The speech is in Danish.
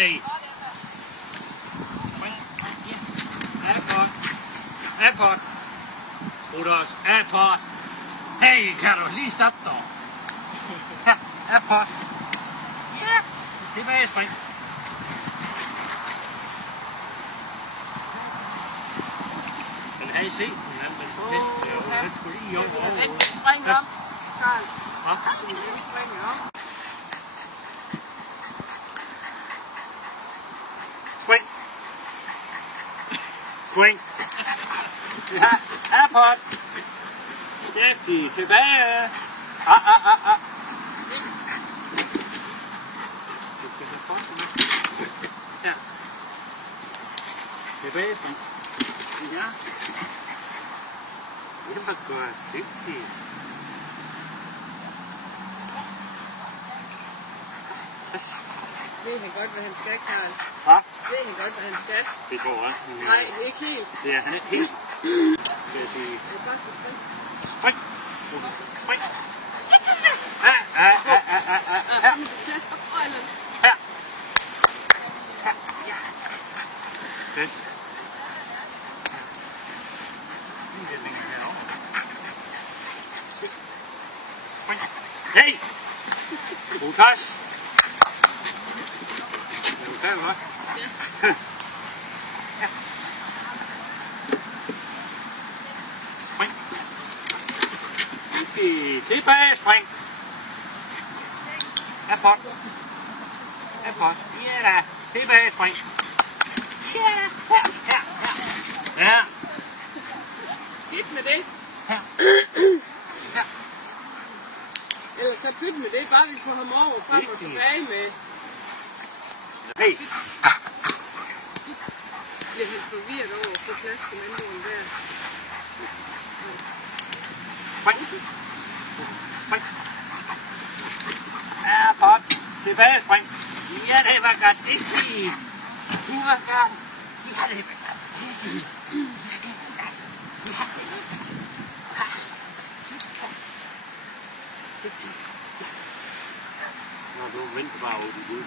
Hey. Apport. Apport. Rudolf. Apport. Hey, kan du lige stoppe dog? Her. Apport. Ja. Tilbage spring. Men har I set den? Den skulle lige over. Spring op, Karl. Hva? Spring op. Spring. Spring. Ja, Apport. Skæftig. Tilbage. Ja. Tilbage, spring. Ja. Det var godt. Dygtig. Ved han godt, hvad han skal, Karl? Hva? Ved han godt, hvad han skal? Det tror jeg. Nej, det er ikke helt. Det er han ikke helt. Skal jeg sige. Det er først at spring. Spring. Spring. Her. Her. Ja. Fedt. Spring. Hey! Lukas! Er du klar, hva'? Ja. Spring. Tilbage, spring. Apport. Apport. Ja da. Tilbage, spring. Ja da. Her. Ja. Skidt med det. Her. Her. Ellers så pyt med det, bare vi får ham over frem og tilbage med. Hey. Bliver helt forvirret over at få pladskommandoen der. Spring. Spring. Apport. Tilbage, spring. Ja, det var godt. Det er fint. Du var godt. Ja, det var godt. Nå, du venter bare over den gode.